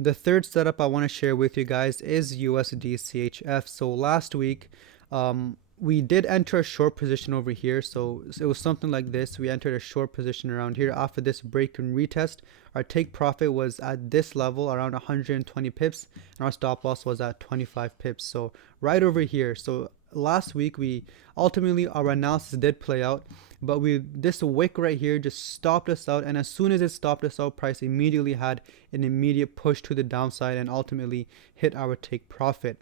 The third setup I want to share with you guys is USDCHF. So last week, we did enter a short position over here. So it was something like this. We entered a short position around here. After this break and retest, our take profit was at this level around 120 pips, and our stop loss was at 25 pips. So right over here. So last week, we ultimately, our analysis did play out, but this wick right here just stopped us out, and as soon as it stopped us out, price immediately had an immediate push to the downside and ultimately hit our take profit.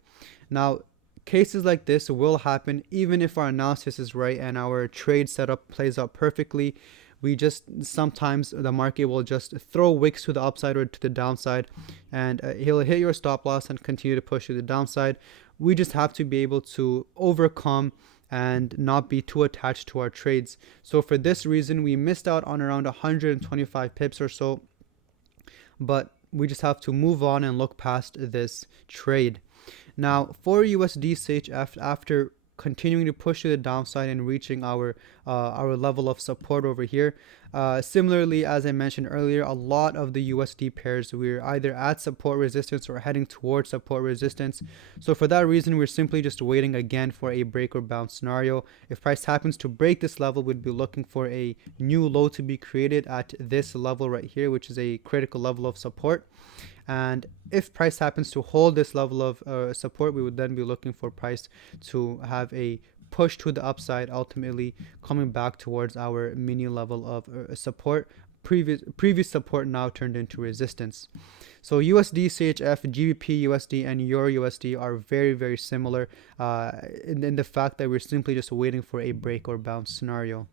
Now, cases like this will happen even if our analysis is right and our trade setup plays out perfectly. We just sometimes the market will just throw wicks to the upside or to the downside, and he'll hit your stop loss and continue to push to the downside. We just have to be able to overcome and not be too attached to our trades. So for this reason, we missed out on around 125 pips or so, but we just have to move on and look past this trade. Now for USDCHF, after continuing to push to the downside and reaching our level of support over here. Similarly, as I mentioned earlier, a lot of the USD pairs, we're either at support resistance or heading towards support resistance. So for that reason, we're simply just waiting again for a break or bounce scenario. If price happens to break this level, we'd be looking for a new low to be created at this level right here, which is a critical level of support. And if price happens to hold this level of support, we would then be looking for price to have a push to the upside, ultimately coming back towards our mini level of support. Previous support now turned into resistance. So USD, CHF, GBP, USD, and Euro USD are very, very similar in the fact that we're simply just waiting for a break or bounce scenario.